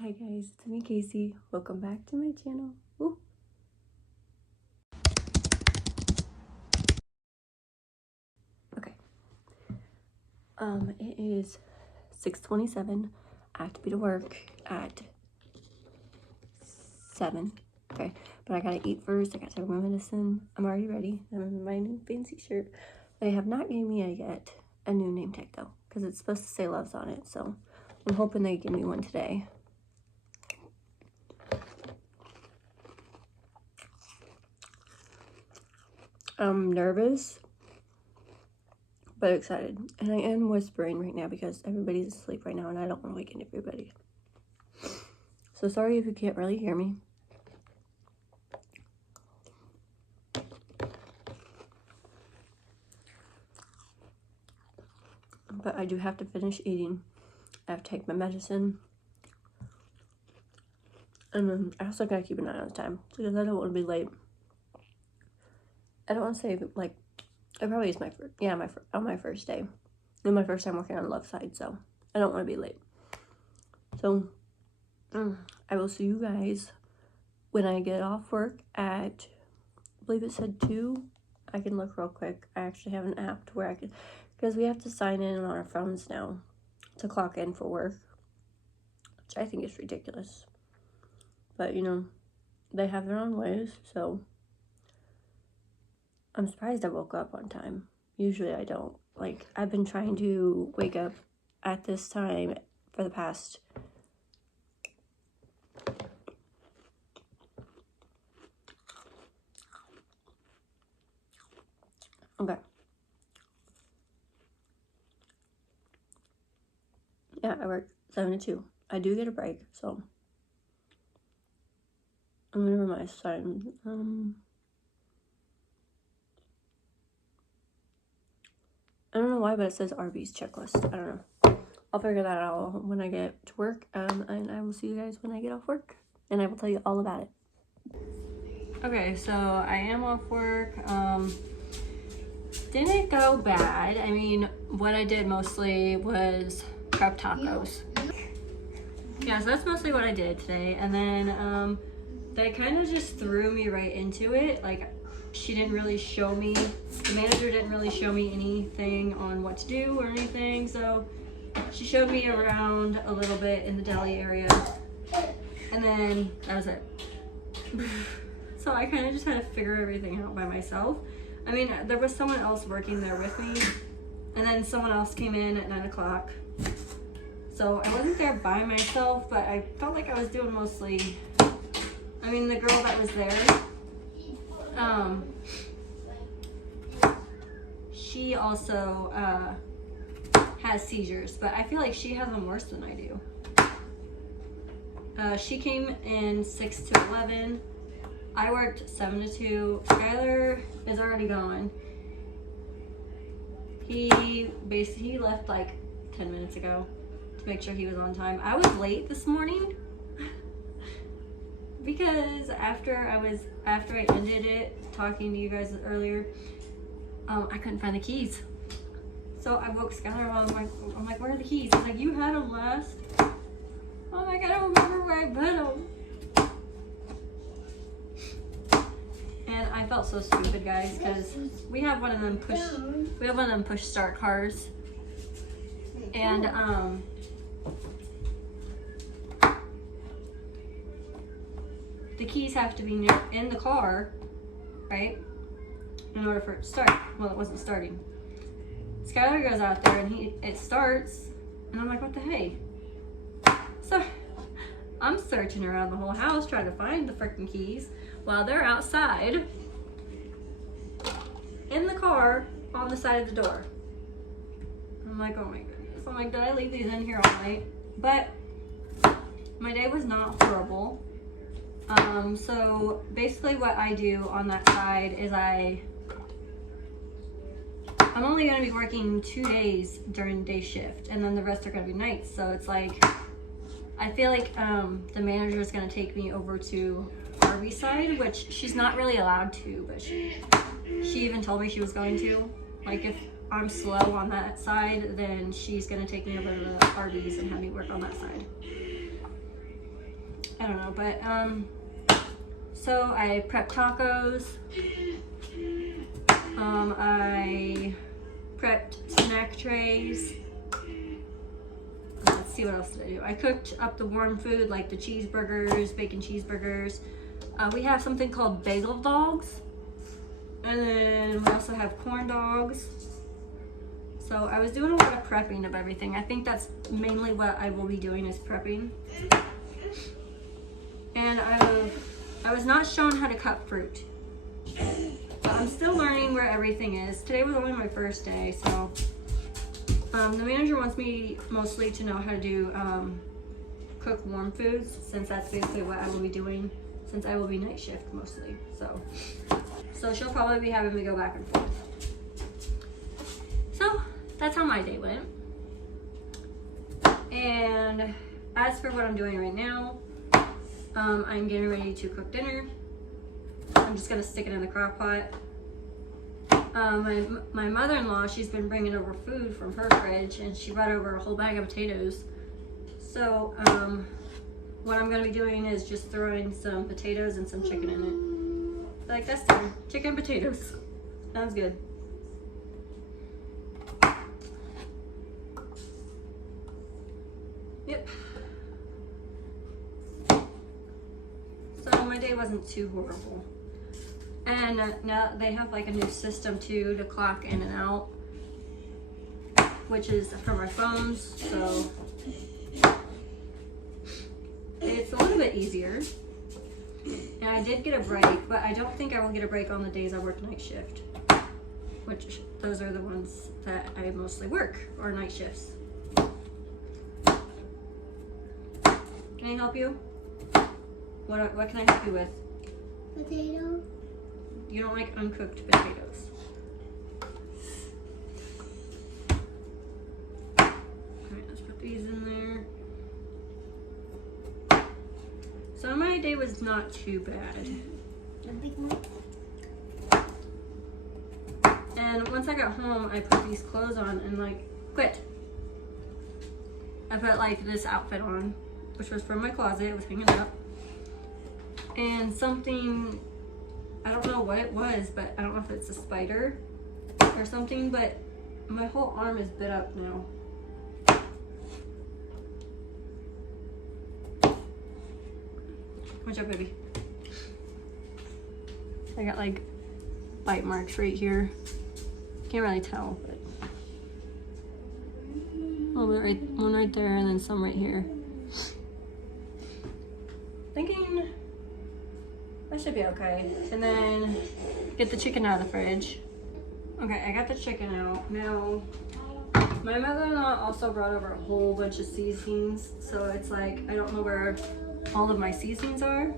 Hi guys, it's me Casey. Welcome back to my channel. Woo. Okay. It is 6:27. I have to be to work at 7. Okay, but I gotta eat first. I gotta take my medicine. I'm already ready. I'm in my new fancy shirt. They have not given me yet a new name tag though, because it's supposed to say Loves on it. So I'm hoping they give me one today. I'm nervous, but excited. And I am whispering right now because everybody's asleep right now and I don't want to waken everybody. So sorry if you can't really hear me. But I do have to finish eating. I have to take my medicine. And then I also gotta keep an eye on the time because I don't want to be late. I don't want to say like, it probably is my first, on my first day. And my first time working on the left side, so I don't want to be late. So I will see you guys when I get off work at, I believe it said 2. I can look real quick. I actually have an app to where I can, because we have to sign in on our phones now to clock in for work, which I think is ridiculous. But you know, they have their own ways, so I'm surprised I woke up on time. Usually I don't. Like, I've been trying to wake up at this time for the past okay. Yeah, I work 7 to 2. I do get a break, so I'm gonna remember my sign. I don't know why, but it says Arby's checklist. I don't know. I'll figure that out when I get to work. And I will see you guys when I get off work. And I will tell you all about it. Okay, so I am off work. Didn't go bad. I mean, what I did mostly was prep tacos. Yeah, so that's mostly what I did today. And then they kind of just threw me right into it. Like, she didn't really show me, the manager didn't really show me anything on what to do or anything. So she showed me around a little bit in the deli area. And then that was it. So I kind of just had to figure everything out by myself. I mean, there was someone else working there with me. And then someone else came in at 9 o'clock. So I wasn't there by myself, but I felt like I was doing mostly, I mean, the girl that was there, she also has seizures, but I feel like she has them worse than I do. She came in 6 to 11. I worked 7 to 2. Skylar is already gone. He left like 10 minutes ago to make sure he was on time. I was late this morning because after I ended it talking to you guys earlier, I couldn't find the keys. So I woke Skylar up. I'm like, where are the keys? He's like, you had them last. I'm like, I don't remember where I put them. And I felt so stupid, guys, because we have one of them push start cars, and the keys have to be in the car, right, in order for it to start. Well, it wasn't starting. Skylar goes out there and it starts, and I'm like, what the hey? So I'm searching around the whole house trying to find the freaking keys while they're outside in the car on the side of the door. I'm like, oh my goodness. I'm like, did I leave these in here all night? But my day was not horrible. So basically what I do on that side is I'm only going to be working 2 days during day shift, and then the rest are going to be nights. So it's like, I feel like the manager is going to take me over to Arby's side, which she's not really allowed to, but she even told me she was going to. Like, if I'm slow on that side, then she's going to take me over to the Arby's and have me work on that side. I don't know, but so I prepped tacos. I prepped snack trays. Let's see, what else did I do? I cooked up the warm food like the cheeseburgers, bacon cheeseburgers. We have something called bagel dogs. And then we also have corn dogs. So I was doing a lot of prepping of everything. I think that's mainly what I will be doing, is prepping. And I was not shown how to cut fruit. But I'm still learning where everything is. Today was only my first day, so the manager wants me mostly to know how to do cook warm foods, since that's basically what I will be doing, since I will be night shift mostly. So she'll probably be having me go back and forth. So that's how my day went. And as for what I'm doing right now, I'm getting ready to cook dinner. I'm just gonna stick it in the crock pot. My mother-in-law, she's been bringing over food from her fridge, and she brought over a whole bag of potatoes. So what I'm gonna be doing is just throwing some potatoes and some chicken in it. Like that's dinner, chicken and potatoes. Sounds good. Yep. So my day wasn't too horrible. And now they have like a new system too to clock in and out, which is from our phones, so it's a little bit easier. And I did get a break, but I don't think I will get a break on the days I work night shift, which those are the ones that I mostly work, or night shifts. Can I help you? What can I help you with? Potato. You don't like uncooked potatoes. Alright, let's put these in there. So my day was not too bad. The big one. And once I got home, I put these clothes on and quit. I put like this outfit on, which was from my closet. It was hanging up. And something, I don't know what it was, but I don't know if it's a spider or something, but my whole arm is bit up now. Watch out, baby. I got like bite marks right here. Can't really tell, but a little bit right, one right there, and then some right here. Thinking that should be okay. And then get the chicken out of the fridge. Okay, I got the chicken out. Now, my mother-in-law also brought over a whole bunch of seasonings. So it's like, I don't know where all of my seasonings are.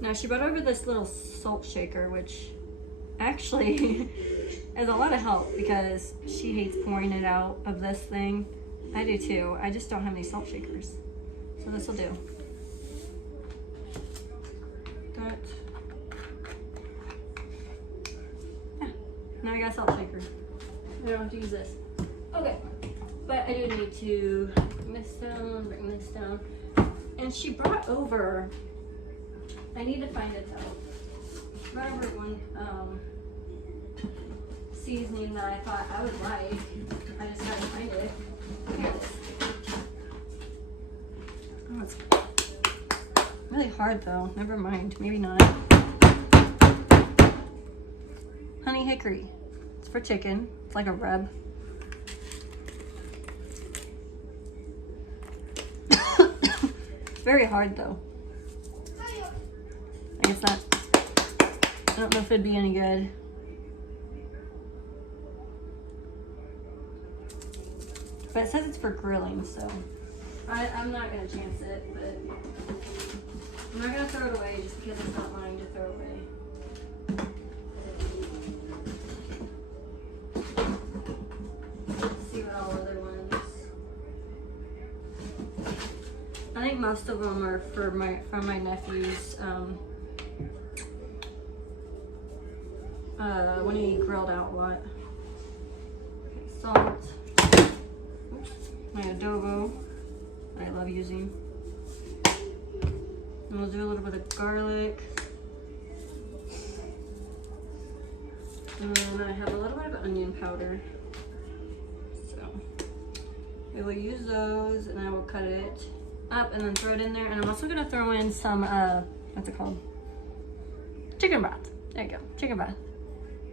Now, she brought over this little salt shaker, which actually is a lot of help because she hates pouring it out of this thing. I do too. I just don't have any salt shakers. So this will do. That. Yeah, now I got a salt shaker. I don't have to use this. Okay, but I do need to bring this down. And she brought over, I need to find it though. She brought over one seasoning that I thought I would like. I just gotta find it. Here it is. Oh, it's really hard though. Never mind. Maybe not. Honey hickory. It's for chicken. It's like a rub. It's very hard though. I guess not. I don't know if it'd be any good. But it says it's for grilling, so I'm not gonna chance it, but I'm not gonna throw it away just because it's not mine to throw away. Let's see what all other ones. I think most of them are for from my nephew's when he grilled out a lot. Okay, salt. Oops. My adobo. I love using. And we'll do a little bit of garlic. And then I have a little bit of onion powder. So we will use those, and I will cut it up and then throw it in there. And I'm also gonna throw in some, what's it called? Chicken broth. There you go, chicken broth.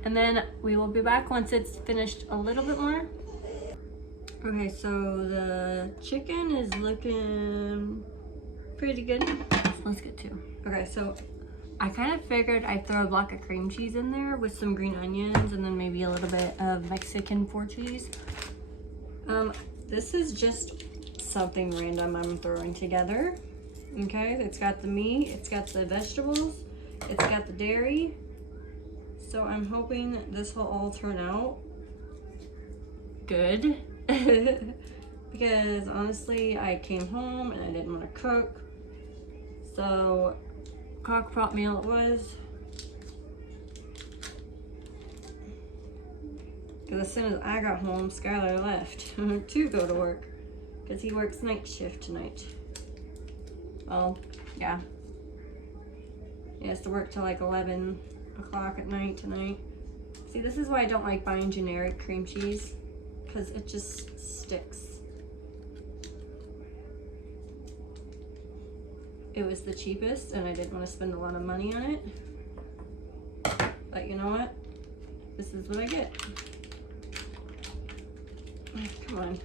And then we will be back once it's finished a little bit more. Okay, so the chicken is looking pretty good. Let's get to. Okay, so I kind of figured I'd throw a block of cream cheese in there with some green onions and then maybe a little bit of Mexican four cheese. This is just something random I'm throwing together. Okay, it's got the meat, it's got the vegetables, it's got the dairy. So I'm hoping this will all turn out good. Because honestly, I came home and I didn't want to cook. So crockpot meal it was. Because as soon as I got home, Skylar left to go to work. Because he works night shift tonight. Well, yeah. He has to work till like 11 o'clock at night tonight. See, this is why I don't like buying generic cream cheese. Because it just sticks. It was the cheapest and I didn't want to spend a lot of money on it. But you know what? This is what I get. Oh, come on.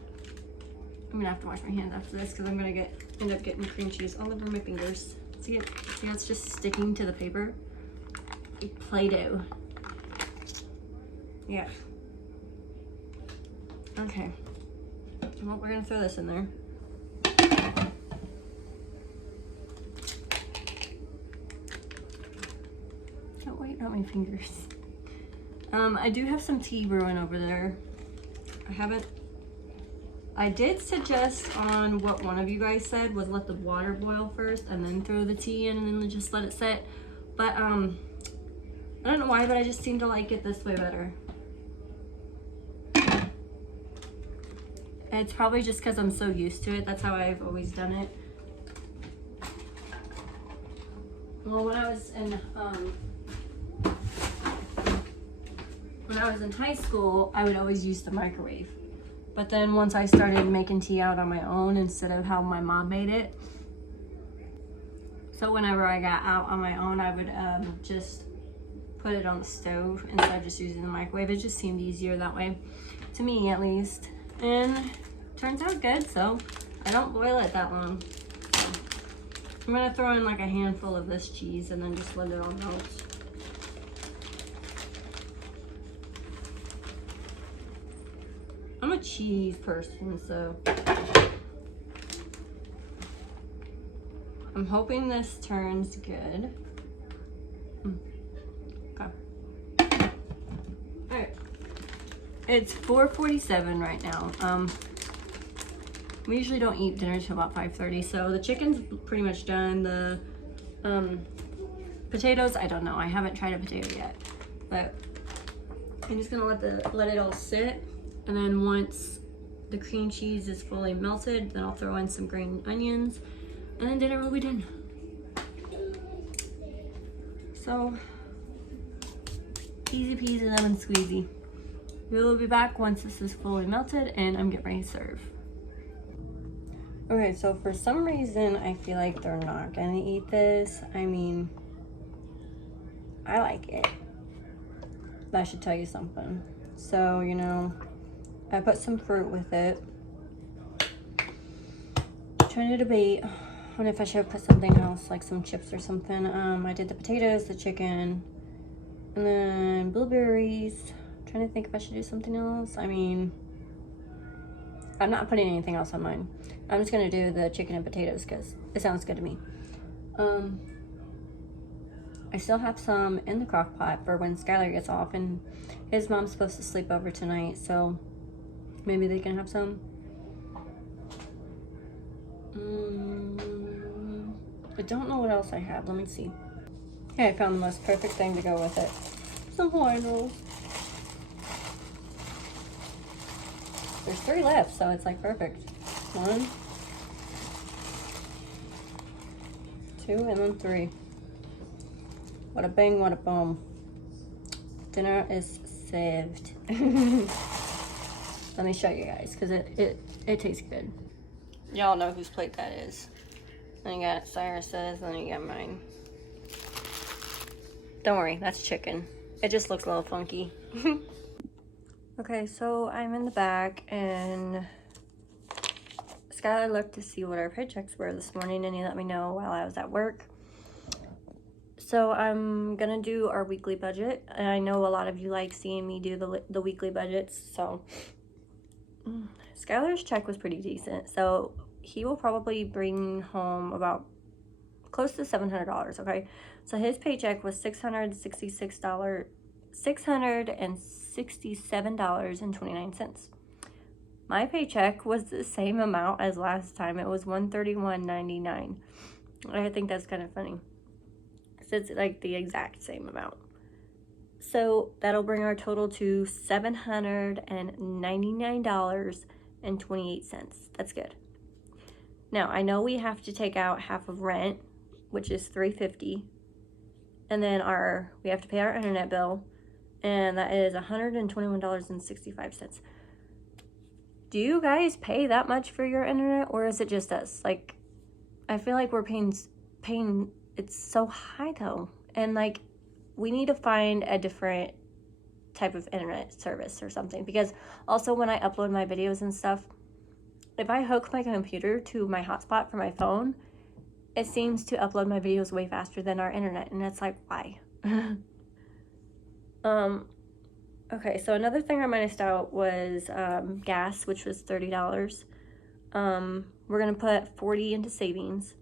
I'm gonna have to wash my hands after this because I'm gonna end up getting cream cheese all over my fingers. See it? See how it's just sticking to the paper? Like Play-Doh. Yeah. Okay. Well, we're gonna throw this in there. Can't wait on my fingers. I do have some tea brewing over there. I did suggest on what one of you guys said was let the water boil first and then throw the tea in and then just let it sit. But I don't know why, but I just seem to like it this way better. It's probably just because I'm so used to it. That's how I've always done it. Well, when I was in high school, I would always use the microwave. But then once I started making tea out on my own instead of how my mom made it, so whenever I got out on my own, I would just put it on the stove instead of just using the microwave. It just seemed easier that way, to me at least. And turns out good, so I don't boil it that long. So I'm gonna throw in like a handful of this cheese and then just let it all melt. I'm a cheese person, so I'm hoping this turns good. Okay. Alright. It's 4:47 right now. We usually don't eat dinner till about 5:30, so the chicken's pretty much done. The potatoes, I don't know. I haven't tried a potato yet, but I'm just gonna let it all sit. And then once the cream cheese is fully melted, then I'll throw in some green onions, and then dinner will be done. So, easy peasy lemon squeezy. We will be back once this is fully melted and I'm getting ready to serve. Okay, so for some reason, I feel like they're not gonna eat this. I mean, I like it. That should tell you something. So, you know, I put some fruit with it. Trying to debate on if I should put something else, like some chips or something. I did the potatoes, the chicken, and then blueberries. Trying to think if I should do something else. I mean, I'm not putting anything else on mine. I'm just gonna do the chicken and potatoes because it sounds good to me. I still have some in the crock pot for when Skylar gets off, and his mom's supposed to sleep over tonight, so maybe they can have some. I don't know what else I have. Let me see. Okay, I found the most perfect thing to go with it. Some Hawaiian rolls. There's 3 left, so it's like perfect. 1, 2 and then 3. What a bang, what a boom. Dinner is saved. Let me show you guys, because it tastes good. Y'all know whose plate that is. Then you got Cyrus's, then you got mine. Don't worry, that's chicken. It just looks a little funky. Okay, so I'm in the back, and Skylar looked to see what our paychecks were this morning, and he let me know while I was at work. So I'm gonna do our weekly budget, and I know a lot of you like seeing me do the weekly budgets, so Skylar's check was pretty decent, so he will probably bring home about close to $700, okay? So his paycheck was $667.29. My paycheck was the same amount as last time. It was $131.99. I think that's kind of funny. So it's like the exact same amount. So that'll bring our total to $799.28. That's good. Now, I know we have to take out half of rent, which is $350, and then we have to pay our internet bill, and that is $121.65. Do you guys pay that much for your internet, or is it just us? Like, I feel like we're paying it's so high though, and like we need to find a different type of internet service or something, because also when I upload my videos and stuff, if I hook my computer to my hotspot for my phone, it seems to upload my videos way faster than our internet, and it's like, why? Okay, so another thing I minused out was gas, which was $30. We're gonna put 40 into savings,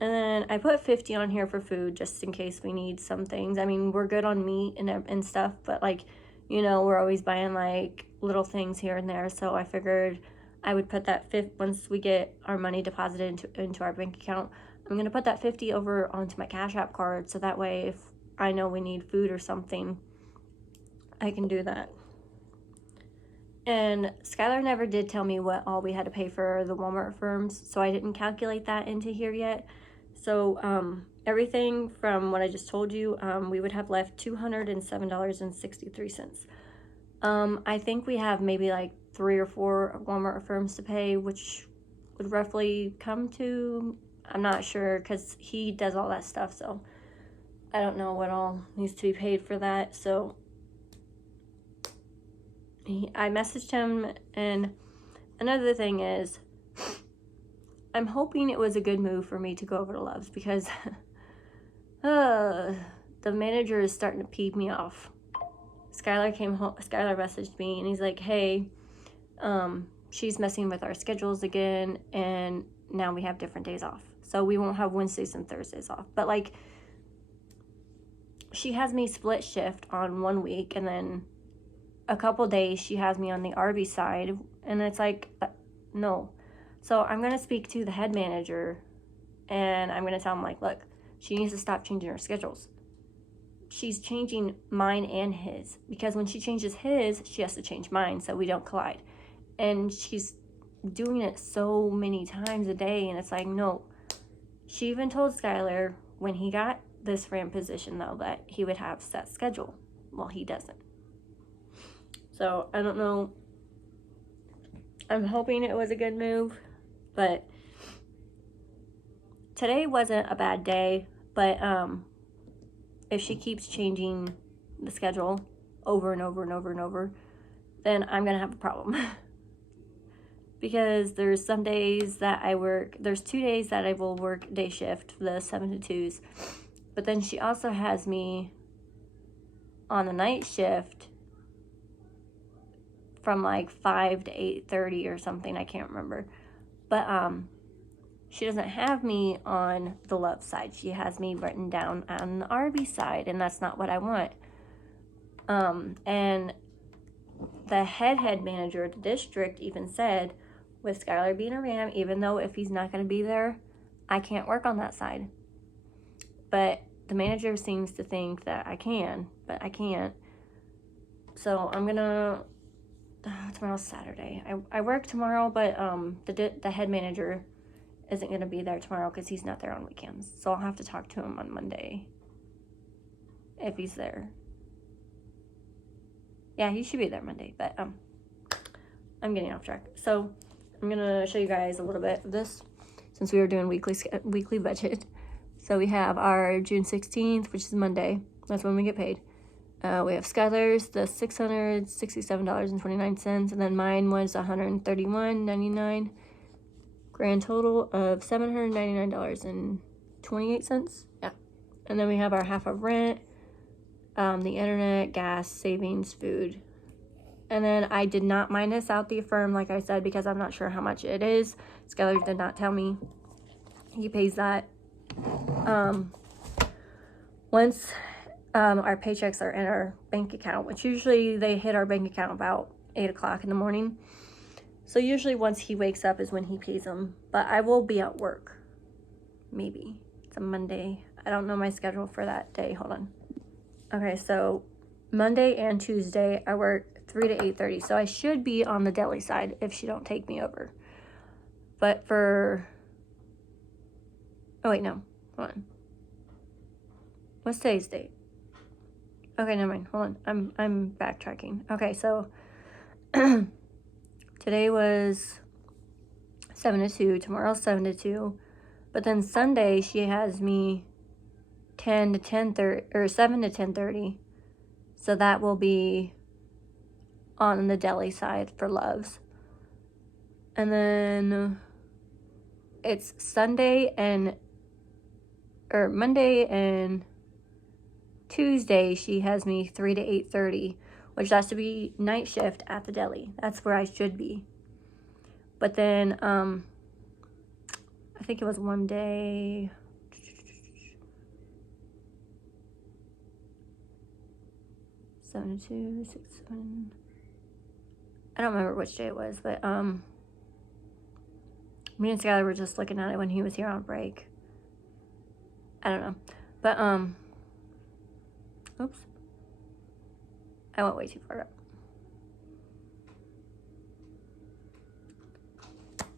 and then I put 50 on here for food just in case we need some things. I mean, we're good on meat and stuff, but like, you know, we're always buying like little things here and there, so I figured I would put that once we get our money deposited into our bank account, I'm gonna put that 50 over onto my Cash App card, so that way if I know we need food or something, I can do that. And Skylar never did tell me what all we had to pay for the Walmart affirms, so I didn't calculate that into here yet. So everything from what I just told you, we would have left $207.63. I think we have maybe like 3 or 4 Walmart affirms to pay, which would roughly come to, I'm not sure, because he does all that stuff, so I don't know what all needs to be paid for that. So I messaged him, and another thing is, I'm hoping it was a good move for me to go over to Love's, because the manager is starting to pee me off. Skylar came home, Skylar messaged me, and he's like, hey, she's messing with our schedules again, and now we have different days off. So we won't have Wednesdays and Thursdays off. But like, she has me split shift on one week, and then a couple days she has me on the RB side, and it's like, no. So I'm going to speak to the head manager, and I'm going to tell him, like, look, she needs to stop changing her schedules. She's changing mine and his, because when she changes his, she has to change mine so we don't collide. And she's doing it so many times a day, and it's like, no. She even told Skylar when he got this ramp position, though, that he would have set schedule. Well, he doesn't. So I don't know. I'm hoping it was a good move, but today wasn't a bad day. But if she keeps changing the schedule over and over and over and over, then I'm gonna have a problem. Because there's some days that I work, there's 2 days that I will work day shift, the 7 to 2s, but then she also has me on the night shift from like 5 to 8:30 or something, I can't remember. But she doesn't have me on the Love side. She has me written down on the RB side, and that's not what I want. And the head manager of the district even said, with Skylar being a Ram, even though if he's not going to be there, I can't work on that side. But the manager seems to think that I can, but I can't. So I'm gonna, tomorrow's Saturday. I work tomorrow, but the head manager isn't going to be there tomorrow because he's not there on weekends. So I'll have to talk to him on Monday if he's there. Yeah, he should be there Monday, but I'm getting off track. So I'm going to show you guys a little bit of this since we were doing weekly budget. So we have our June 16th, which is Monday. That's when we get paid. We have Skylar's, the $667.29, and then mine was $131.99. Grand total of $799.28. Yeah. And then we have our half of rent, the internet, gas, savings, food. And then I did not minus out the affirm, like I said, because I'm not sure how much it is. Skylar did not tell me. He pays that. Once our paychecks are in our bank account, which usually they hit our bank account about 8 o'clock in the morning. So usually once he wakes up is when he pays them. But I will be at work. Maybe. It's a Monday. I don't know my schedule for that day. Hold on. Okay, so Monday and Tuesday I work 3 to 8:30. So I should be on the deli side if she don't take me over. But for... Oh, wait, no. Hold on. What's today's date? Okay, never mind. Hold on. I'm backtracking. Okay, so today was 7 to 2. Tomorrow's 7 to 2. But then Sunday she has me 10 to 10:30 or 7 to 10:30. So that will be on the deli side for Love's. And then it's Monday and Tuesday she has me 3 to 8:30, which has to be night shift at the deli. That's where I should be. But then I think it was one day, seven to 2, 6, 7. I don't remember which day it was, but me and Skylar were just looking at it when he was here on break. I don't know. But oops. I went way too far up.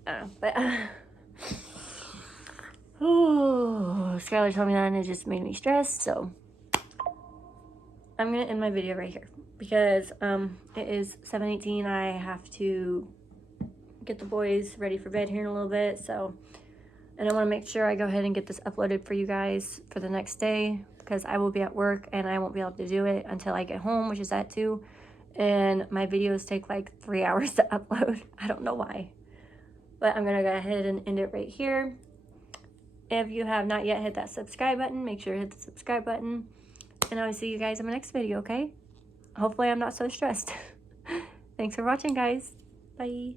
I don't know, but oh, Skylar told me that and it just made me stressed, so I'm gonna end my video right here because it is 7:18. I have to get the boys ready for bed here in a little bit, so and I want to make sure I go ahead and get this uploaded for you guys for the next day because I will be at work and I won't be able to do it until I get home, which is at 2, and my videos take like 3 hours to upload. I don't know why, but I'm gonna go ahead and end it right here. If you have not yet hit that subscribe button, make sure to hit the subscribe button, and I will see you guys in my next video, okay? Hopefully I'm not so stressed. Thanks for watching, guys. Bye.